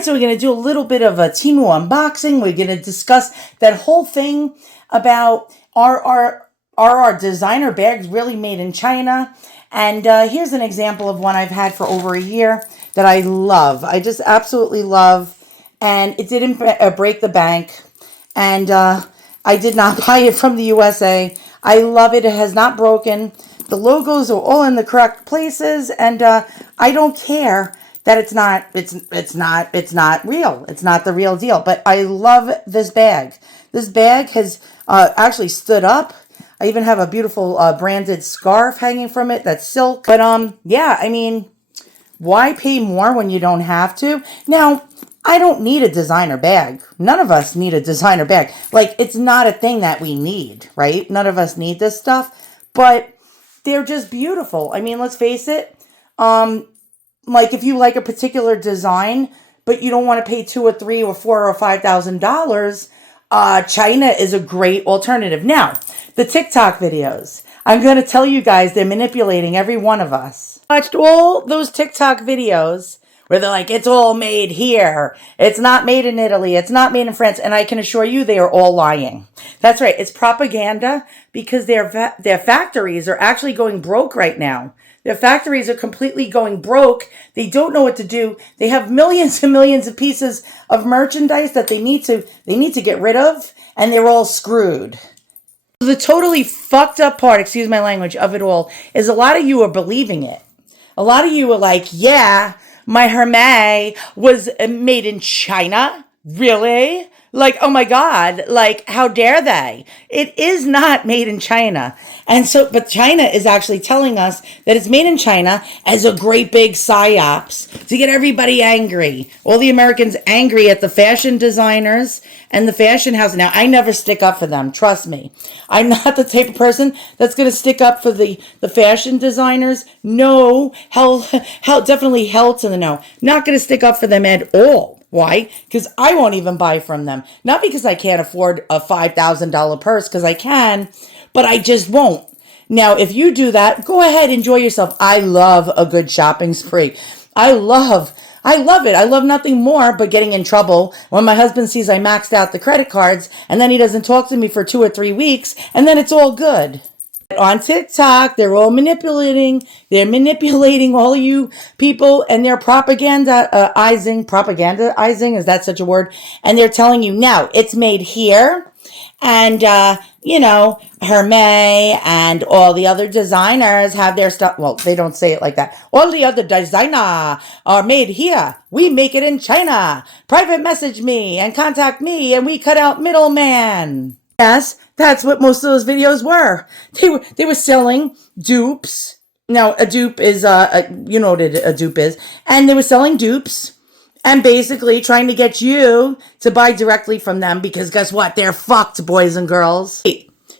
right, so we're going to do a little bit of a Temu unboxing. We're going to discuss that whole thing about our designer bags really made in China. And here's an example of one I've had for over a year that I love. I just absolutely love. And it didn't break the bank. And I did not buy it from the USA. I love it. It has not broken. The logos are all in the correct places. And I don't care that it's not real. It's not the real deal. But I love this bag. This bag has actually stood up. I even have a beautiful branded scarf hanging from it that's silk. But yeah, I mean, why pay more when you don't have to? Now, I don't need a designer bag. None of us need a designer bag. Like, it's not a thing that we need, right? None of us need this stuff. But they're just beautiful. I mean, let's face it. Like, if you like a particular design, but you don't want to pay $2,000 or $3,000 or $4,000 or $5,000, China is a great alternative. Now, the TikTok videos. I'm going to tell you guys, they're manipulating every one of us. I watched all those TikTok videos where they're like, it's all made here. It's not made in Italy. It's not made in France. And I can assure you they are all lying. That's right. It's propaganda because their factories are actually going broke right now. Their factories are completely going broke. They don't know what to do. They have millions and millions of pieces of merchandise that they need to get rid of, and they're all screwed. The totally fucked up part, excuse my language, of it all is a lot of you are believing it. A lot of you are like, yeah, my Hermes was made in China. Really? Like, oh my God, like, how dare they? It is not made in China. And so, but China is actually telling us that it's made in China as a great big psyops to get everybody angry. All the Americans angry at the fashion designers and the fashion house. Now, I never stick up for them. Trust me. I'm not the type of person that's going to stick up for the fashion designers. No, hell, definitely hell to the no. Not going to stick up for them at all. Why? Because I won't even buy from them. Not because I can't afford a $5,000 purse, because I can, but I just won't. Now, if you do that, go ahead, enjoy yourself. I love a good shopping spree. I love it. I love nothing more but getting in trouble when my husband sees I maxed out the credit cards and then he doesn't talk to me for 2 or 3 weeks and then it's all good. On TikTok, they're all manipulating. They're manipulating all you people and they're propagandizing. Is that such a word? And they're telling you now it's made here. And, Hermes and all the other designers have their stuff. Well, they don't say it like that. All the other designers are made here. We make it in China. Private message me and contact me and we cut out middleman. Yes, that's what most of those videos were. They were selling dupes. Now, a dupe is, you know what a dupe is. And they were selling dupes and basically trying to get you to buy directly from them because guess what? They're fucked, boys and girls.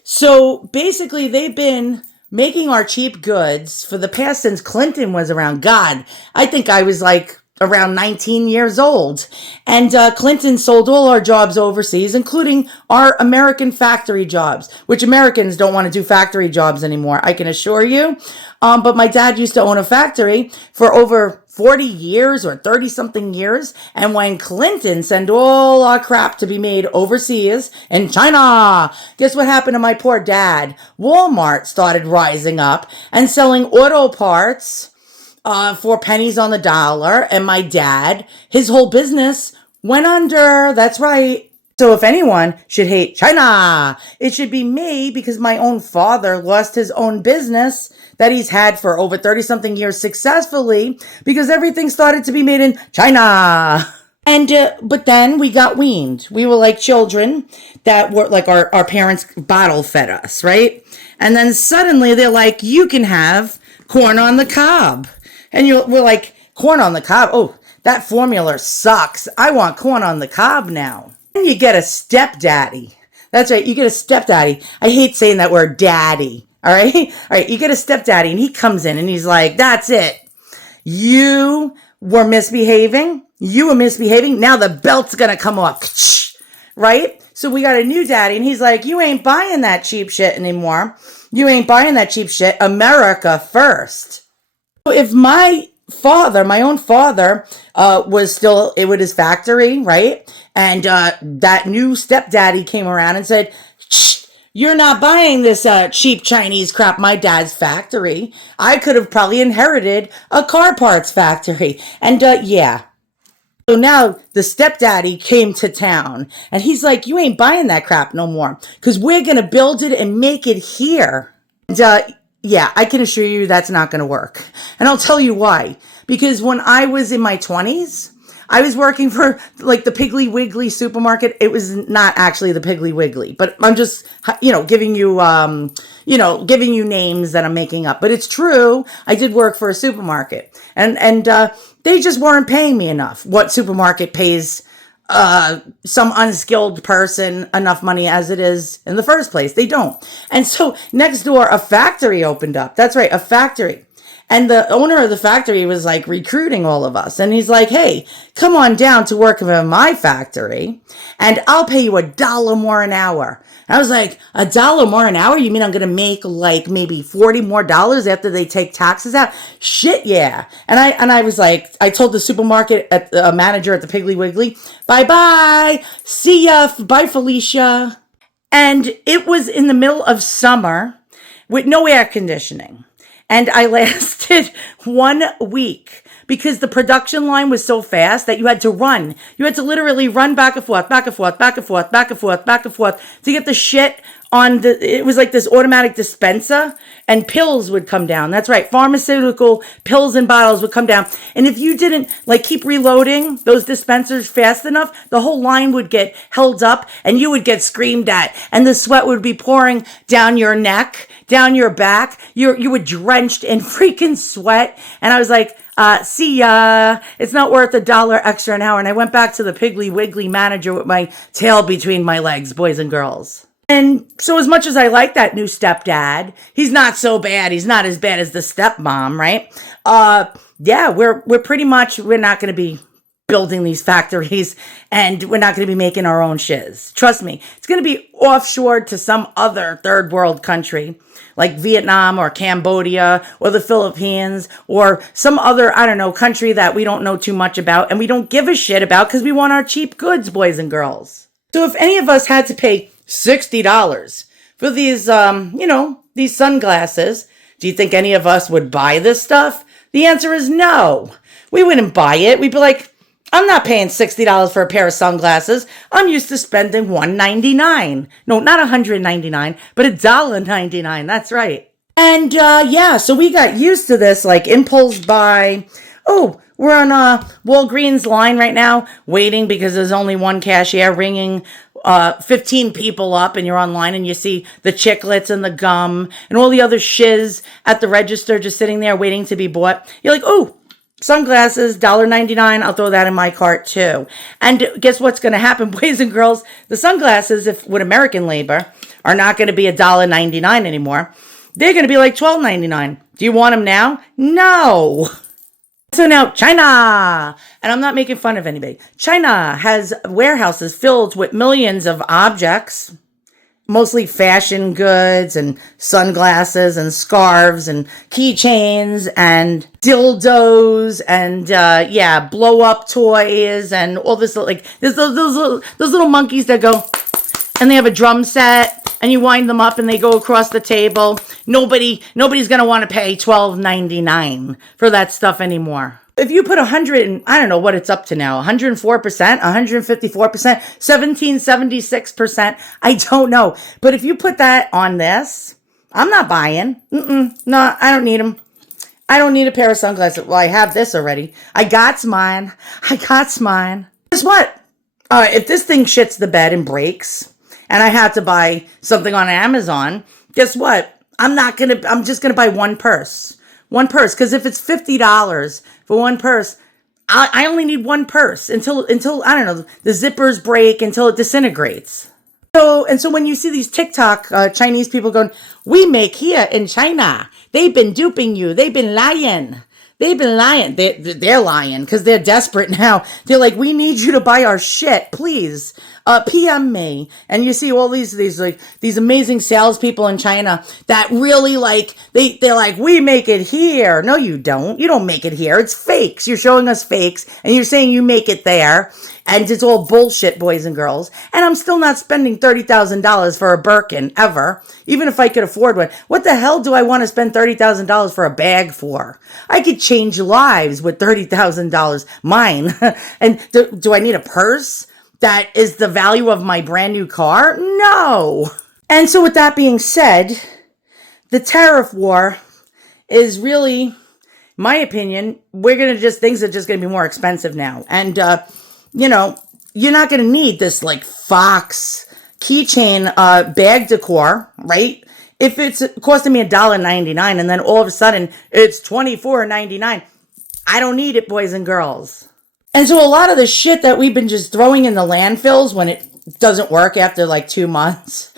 So basically, they've been making our cheap goods for the past since Clinton was around. God, I think I was like around 19 years old. And Clinton sold all our jobs overseas, including our American factory jobs, which Americans don't want to do factory jobs anymore, I can assure you. But my dad used to own a factory for over 40 years or 30-something years. And when Clinton sent all our crap to be made overseas in China, guess what happened to my poor dad? Walmart started rising up and selling auto parts for pennies on the dollar, and my dad, his whole business went under. That's right. So if anyone should hate China, it should be me because my own father lost his own business that he's had for over 30-something years successfully because everything started to be made in China. And, but then we got weaned. We were like children that were like our parents bottle fed us, right? And then suddenly they're like, you can have corn on the cob. And we're like, corn on the cob? Oh, that formula sucks. I want corn on the cob now. And you get a stepdaddy. That's right, you get a stepdaddy. I hate saying that word, daddy. All right? All right, you get a stepdaddy, and he comes in, and he's like, that's it. You were misbehaving. Now the belt's going to come off. Right? So we got a new daddy, and he's like, you ain't buying that cheap shit anymore. You ain't buying that cheap shit. America first. If my father, my own father, was still with his factory, right? And that new stepdaddy came around and said, shh, you're not buying this cheap Chinese crap. My dad's factory. I could have probably inherited a car parts factory. And yeah. So now the stepdaddy came to town and he's like, you ain't buying that crap no more because we're going to build it and make it here. And yeah, I can assure you that's not going to work. And I'll tell you why. Because when I was in my 20s, I was working for like the Piggly Wiggly supermarket. It was not actually the Piggly Wiggly, but I'm just, giving you names that I'm making up. But it's true. I did work for a supermarket and they just weren't paying me enough. What supermarket pays some unskilled person enough money as it is in the first place? They don't. And so next door, a factory opened up. That's right, a factory. And the owner of the factory was like recruiting all of us. And he's like, hey, come on down to work in my factory and I'll pay you $1 more an hour. And I was like, $1 more an hour? You mean I'm going to make like maybe $40 more after they take taxes out? Shit, yeah. And I was like, I told the supermarket manager at the Piggly Wiggly, bye-bye. See ya. Bye, Felicia. And it was in the middle of summer with no air conditioning. And I lasted 1 week because the production line was so fast that you had to run. You had to literally run back and forth, back and forth, back and forth, back and forth, back and forth to get the shit on it was like this automatic dispenser and pills would come down. That's right. Pharmaceutical pills and bottles would come down. And if you didn't like keep reloading those dispensers fast enough, the whole line would get held up and you would get screamed at and the sweat would be pouring down your neck, down your back. You were drenched in freaking sweat. And I was like, see ya. It's not worth $1 extra an hour. And I went back to the Piggly Wiggly manager with my tail between my legs, boys and girls. And so as much as I like that new stepdad, he's not so bad. He's not as bad as the stepmom, right? Yeah, we're not going to be building these factories and we're not going to be making our own shiz. Trust me, it's going to be offshored to some other third world country like Vietnam or Cambodia or the Philippines or some other, I don't know, country that we don't know too much about and we don't give a shit about because we want our cheap goods, boys and girls. So if any of us had to pay $60 for these, these sunglasses, do you think any of us would buy this stuff? The answer is no. We wouldn't buy it. We'd be like, I'm not paying $60 for a pair of sunglasses. I'm used to spending $1.99. No, not $199, but $1.99. That's right. And so we got used to this like impulse buy. Oh, we're on Walgreens line right now waiting because there's only one cashier ringing 15 people up and you're online and you see the chiclets and the gum and all the other shiz at the register just sitting there waiting to be bought. You're like, oh, sunglasses, $1.99. I'll throw that in my cart too. And guess what's going to happen, boys and girls? The sunglasses, if with American labor, are not going to be $1.99 anymore. They're going to be like $12.99. Do you want them now? No. So now China, and I'm not making fun of anybody. China has warehouses filled with millions of objects, mostly fashion goods and sunglasses and scarves and keychains and dildos and blow up toys and all this like there's those little monkeys that go and they have a drum set and you wind them up and they go across the table. Nobody's going to want to pay $12.99 for that stuff anymore. If you put 100 and I don't know what it's up to now, 104%, 154%, 1776%, I don't know. But if you put that on this, I'm not buying. No, I don't need them. I don't need a pair of sunglasses. Well, I have this already. I got mine. Guess what? If this thing shits the bed and breaks, and I had to buy something on Amazon, guess what? I'm just going to buy one purse. One purse. Because if it's $50 for one purse, I only need one purse until, I don't know, the zippers break, until it disintegrates. So when you see these TikTok Chinese people going, we make here in China. They've been duping you. They've been lying. They've been lying. They're lying because they're desperate now. They're like, we need you to buy our shit, please. PM me. And you see all these amazing salespeople in China that really like they're like, we make it here. No, you don't. You don't make it here. It's fakes. You're showing us fakes, and you're saying you make it there. And it's all bullshit, boys and girls. And I'm still not spending $30,000 for a Birkin ever, even if I could afford one. What the hell do I want to spend $30,000 for a bag for? I could change lives with $30,000, mine. And do I need a purse that is the value of my brand new car? No. And so with that being said, the tariff war is really, my opinion, things are just going to be more expensive now. And, you're not going to need this like Fox keychain bag decor, right? If it's costing me $1.99 and then all of a sudden it's $24.99, I don't need it, boys and girls. And so a lot of the shit that we've been just throwing in the landfills when it doesn't work after like 2 months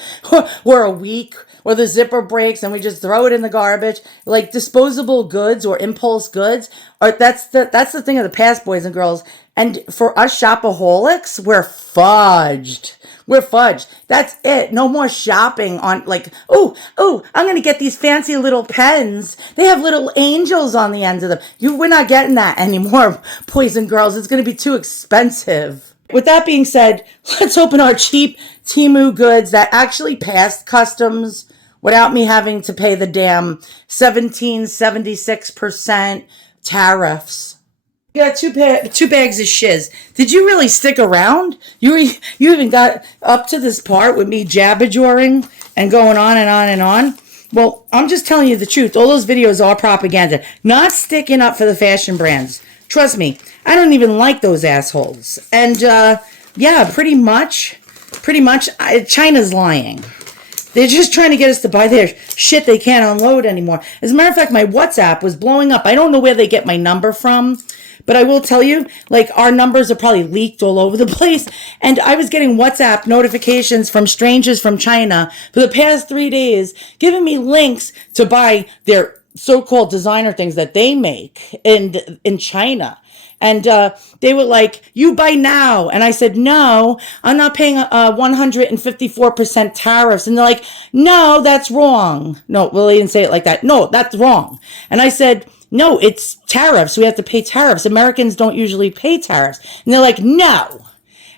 or a week, or the zipper breaks and we just throw it in the garbage, like disposable goods or impulse goods, or that's the thing of the past, boys and girls. And for us shopaholics, we're fudged. We're fudged. That's it. No more shopping on like, oh, I'm going to get these fancy little pens. They have little angels on the ends of them. We're not getting that anymore, boys and girls. It's going to be too expensive. With that being said, let's open our cheap Temu goods that actually passed customs without me having to pay the damn 1776% tariffs. You got two bags of shiz. Did you really stick around? You even got up to this part with me jabberjawing and going on and on and on? Well, I'm just telling you the truth. All those videos are propaganda. Not sticking up for the fashion brands. Trust me, I don't even like those assholes. And, pretty much, China's lying. They're just trying to get us to buy their shit they can't unload anymore. As a matter of fact, my WhatsApp was blowing up. I don't know where they get my number from, but I will tell you, like, our numbers are probably leaked all over the place. And I was getting WhatsApp notifications from strangers from China for the past 3 days, giving me links to buy their so-called designer things that they make in China. And they were like, you buy now. And I said, no, I'm not paying 154% tariffs. And they're like, no, that's wrong. No, well, they didn't say it like that. No, that's wrong. And I said, no, it's tariffs. We have to pay tariffs. Americans don't usually pay tariffs. And they're like, no.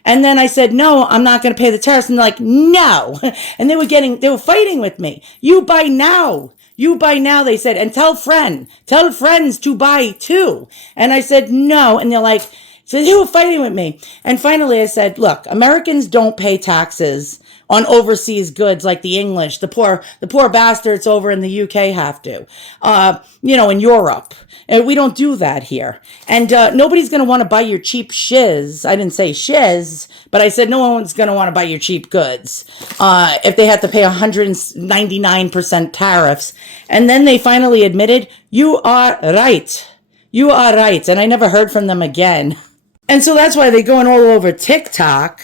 And then I said, no, I'm not going to pay the tariffs. And they're like, no. And they were fighting with me. You buy now. You buy now, they said, and tell friends to buy too. And I said, no. And they're like, so they were fighting with me. And finally I said, look, Americans don't pay taxes on overseas goods like the English. The poor bastards over in the UK have to, in Europe. And we don't do that here. And nobody's going to want to buy your cheap shiz. I didn't say shiz, but I said no one's going to want to buy your cheap goods if they have to pay 199% tariffs. And then they finally admitted, you are right. You are right. And I never heard from them again. And so that's why they're going all over TikTok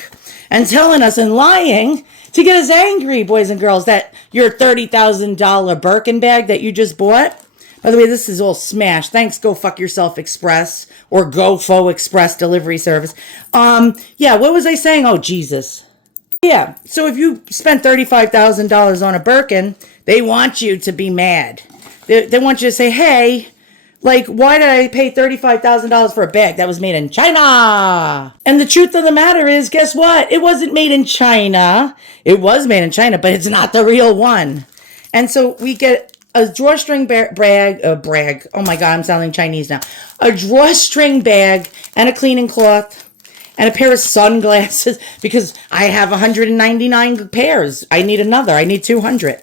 and telling us and lying to get us angry, boys and girls, that your $30,000 Birkin bag that you just bought. By the way, this is all smashed. Thanks, Go Fuck Yourself Express or GoFo Express delivery service. What was I saying? Oh, Jesus. Yeah, so if you spent $35,000 on a Birkin, they want you to be mad. They want you to say, hey, like, why did I pay $35,000 for a bag that was made in China? And the truth of the matter is, guess what? It wasn't made in China. It was made in China, but it's not the real one. And so we get a drawstring brag. Oh my God, I'm sounding Chinese now. A drawstring bag and a cleaning cloth and a pair of sunglasses because I have 199 pairs. I need another. I need 200.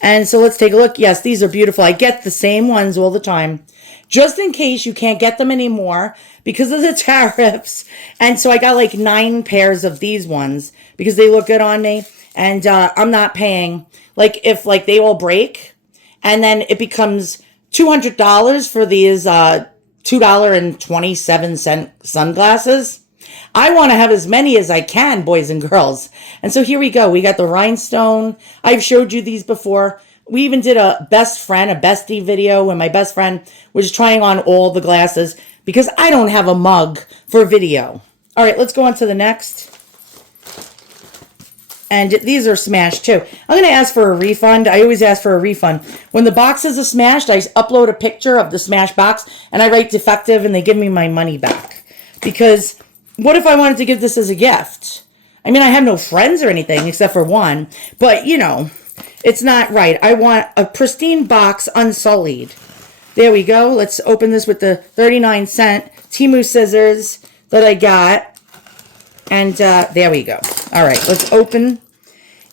And so let's take a look. Yes, these are beautiful. I get the same ones all the time, just in case you can't get them anymore because of the tariffs. And so I got like 9 pairs of these ones because they look good on me. And I'm not paying, like, if like they all break and then it becomes $200 for these $2.27 sunglasses. I want to have as many as I can, boys and girls. And so here we go. We got the rhinestone. I've showed you these before. We even did a bestie video when my best friend was trying on all the glasses because I don't have a mug for video. All right, let's go on to the next. And these are smashed too. I'm going to ask for a refund. I always ask for a refund. When the boxes are smashed, I upload a picture of the smashed box and I write defective and they give me my money back. Because what if I wanted to give this as a gift? I mean, I have no friends or anything except for one. But, you know, it's not right. I want a pristine box unsullied. There we go. Let's open this with the 39-cent Temu scissors that I got. And there we go. All right, let's open.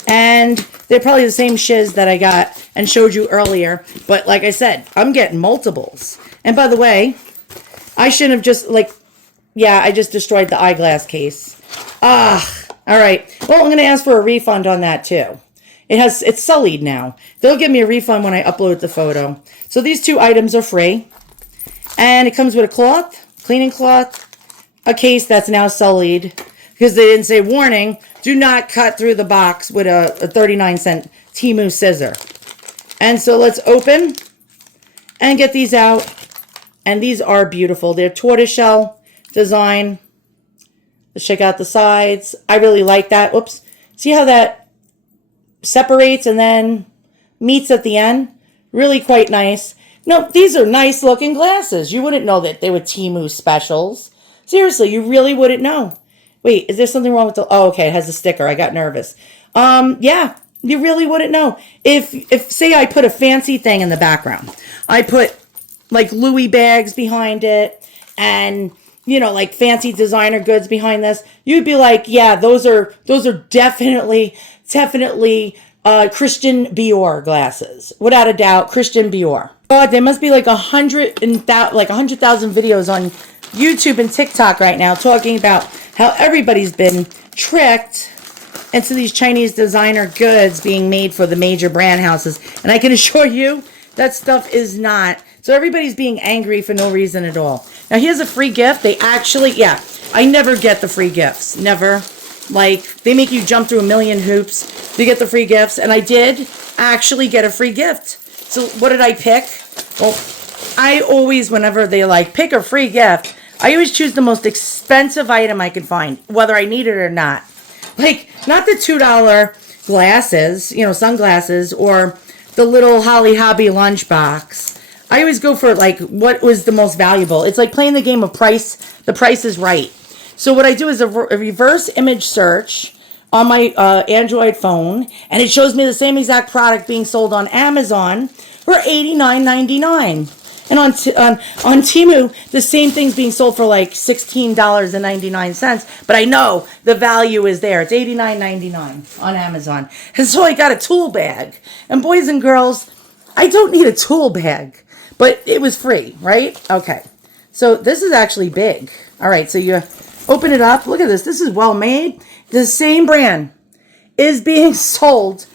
And they're probably the same shiz that I got and showed you earlier. But like I said, I'm getting multiples. And by the way, I shouldn't have just yeah, I just destroyed the eyeglass case. All right. Well, I'm going to ask for a refund on that too. It's sullied now. They'll give me a refund when I upload the photo. So these two items are free. And it comes with a cloth, cleaning cloth, a case that's now sullied. Because they didn't say, warning, do not cut through the box with a 39-cent Temu scissor. And so let's open and get these out. And these are beautiful. They're tortoiseshell design. Let's check out the sides. I really like that. Oops. See how that separates and then meets at the end? Really quite nice. No, these are nice looking glasses. You wouldn't know that they were Temu specials. Seriously, you really wouldn't know. Wait, is there something wrong with the... Oh, okay, it has a sticker. I got nervous. Yeah, you really wouldn't know. If say I put a fancy thing in the background. I put, like, Louis bags behind it and, you know, like, fancy designer goods behind this. You'd be like, yeah, those are definitely Christian Dior glasses. Without a doubt, Christian Dior. God, there must be like 100,000 videos on YouTube and TikTok right now talking about how everybody's been tricked into these Chinese designer goods being made for the major brand houses. And I can assure you that stuff is not. So everybody's being angry for no reason at all. Now here's a free gift. They actually, yeah, I never get the free gifts. Never. Like, they make you jump through a million hoops to get the free gifts. And I did actually get a free gift. So what did I pick? Well, I always, whenever they like pick a free gift, I always choose the most expensive item I can find, whether I need it or not. Like, not the $2 glasses, you know, sunglasses, or the little Holly Hobby lunchbox. I always go for, like, what was the most valuable. It's like playing the game of price. The price is right. So what I do is a reverse image search on my Android phone, and it shows me the same exact product being sold on Amazon for $89.99. And on Temu, the same thing's being sold for like $16.99. But I know the value is there. It's $89.99 on Amazon. And so I got a tool bag. And boys and girls, I don't need a tool bag. But it was free, right? Okay. So this is actually big. All right, so you open it up. Look at this. This is well made. The same brand is being sold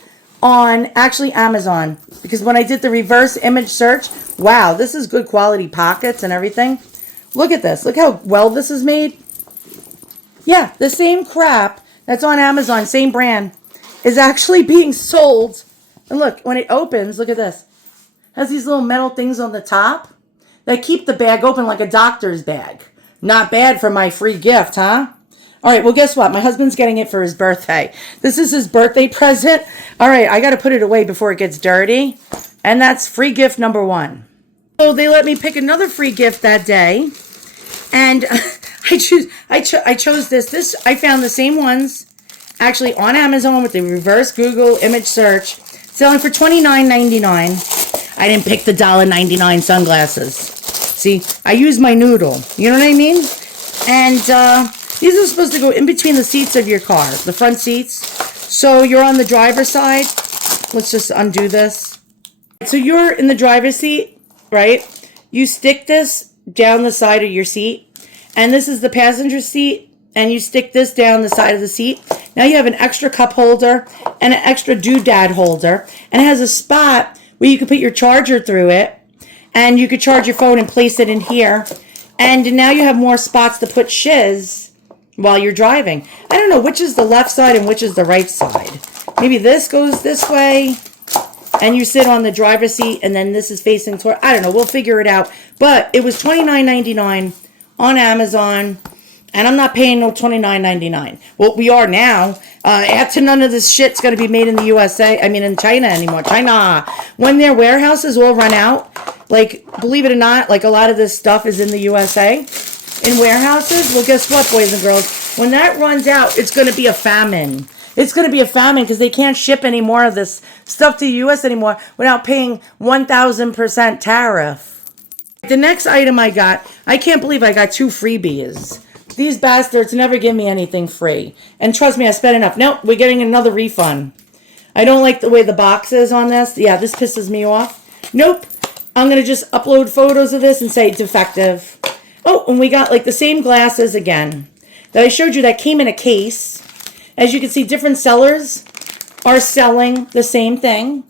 on actually Amazon. Because when I did the reverse image search, wow, this is good quality pockets and everything. Look at this. Look how well this is made. Yeah, the same crap that's on Amazon, same brand, is actually being sold. And look, when it opens, look at this. It has these little metal things on the top that keep the bag open like a doctor's bag. Not bad for my free gift, huh? All right, well, guess what? My husband's getting it for his birthday. This is his birthday present. All right, I got to put it away before it gets dirty. And that's free gift number 1. So they let me pick another free gift that day. And I chose this. I found the same ones actually on Amazon with the reverse Google image search, selling for $29.99. I didn't pick the $1.99 sunglasses. See, I use my noodle. You know what I mean? And these are supposed to go in between the seats of your car, the front seats. So you're on the driver's side. Let's just undo this. So you're in the driver's seat, right? You stick this down the side of your seat. And this is the passenger seat. And you stick this down the side of the seat. Now you have an extra cup holder and an extra doodad holder. And it has a spot where you can put your charger through it. And you could charge your phone and place it in here. And now you have more spots to put shiz while you're driving. I don't know which is the left side and which is the right side. Maybe this goes this way. and you sit on the driver's seat, and then this is facing toward, I don't know, we'll figure it out. But it was $29.99 on Amazon, and I'm not paying no $29.99. Well, we are now. After none of this shit's going to be made in the USA, I mean in China anymore. China. When their warehouses all run out, like, believe it or not, like a lot of this stuff is in the USA, in warehouses. Well, guess what, boys and girls? When that runs out, it's going to be a famine. It's going to be a famine because they can't ship any more of this stuff to the U.S. anymore without paying 1,000% tariff. The next item I got, I can't believe I got 2 freebies. These bastards never give me anything free. And trust me, I spent enough. Nope, we're getting another refund. I don't like the way the box is on this. Yeah, this pisses me off. Nope. I'm going to just upload photos of this and say defective. Oh, and we got like the same glasses again that I showed you that came in a case. As you can see, different sellers are selling the same thing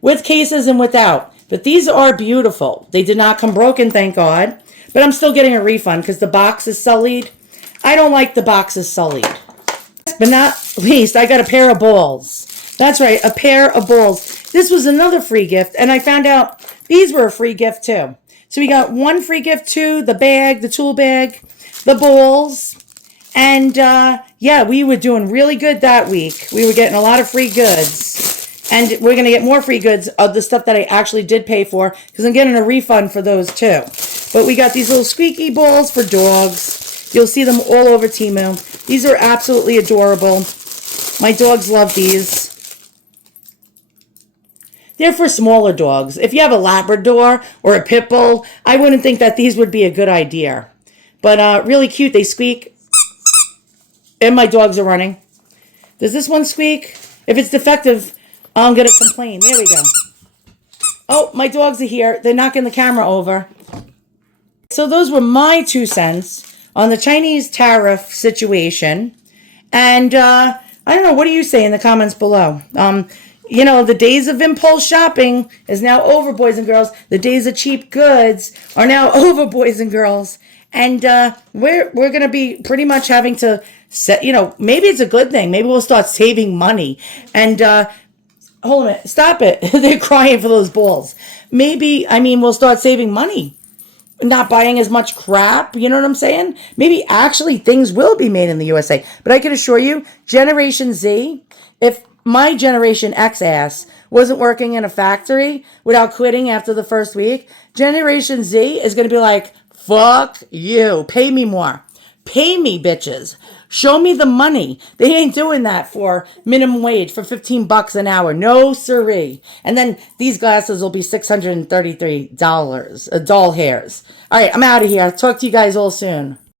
with cases and without. But these are beautiful. They did not come broken, thank God. But I'm still getting a refund because the box is sullied. I don't like the boxes sullied. But not least, I got a pair of balls. That's right, a pair of balls. This was another free gift, and I found out these were a free gift too. So we got one free gift too, the bag, the tool bag, the balls. And yeah, we were doing really good that week. We were getting a lot of free goods. And we're going to get more free goods of the stuff that I actually did pay for because I'm getting a refund for those too. But we got these little squeaky balls for dogs. You'll see them all over Temu. These are absolutely adorable. My dogs love these. They're for smaller dogs. If you have a Labrador or a Pit Bull, I wouldn't think that these would be a good idea. But really cute. They squeak. And my dogs are running. Does this one squeak? If it's defective, I'm going to complain. There we go. Oh, my dogs are here. They're knocking the camera over. So those were my 2 cents on the Chinese tariff situation. And I don't know. What do you say in the comments below? You know, the days of impulse shopping is now over, boys and girls. The days of cheap goods are now over, boys and girls. And we're going to be pretty much having to set, you know, maybe it's a good thing. Maybe we'll start saving money. And hold on a minute. Stop it. They're crying for those balls. Maybe, I mean, we'll start saving money. Not buying as much crap. You know what I'm saying? Maybe actually things will be made in the USA. But I can assure you, Generation Z, if my Generation X ass wasn't working in a factory without quitting after the first week, Generation Z is going to be like, fuck you. Pay me more. Pay me, bitches. Show me the money. They ain't doing that for minimum wage for $15 an hour. No siree. And then these glasses will be $633. Doll hairs. All right, I'm out of here. Talk to you guys all soon.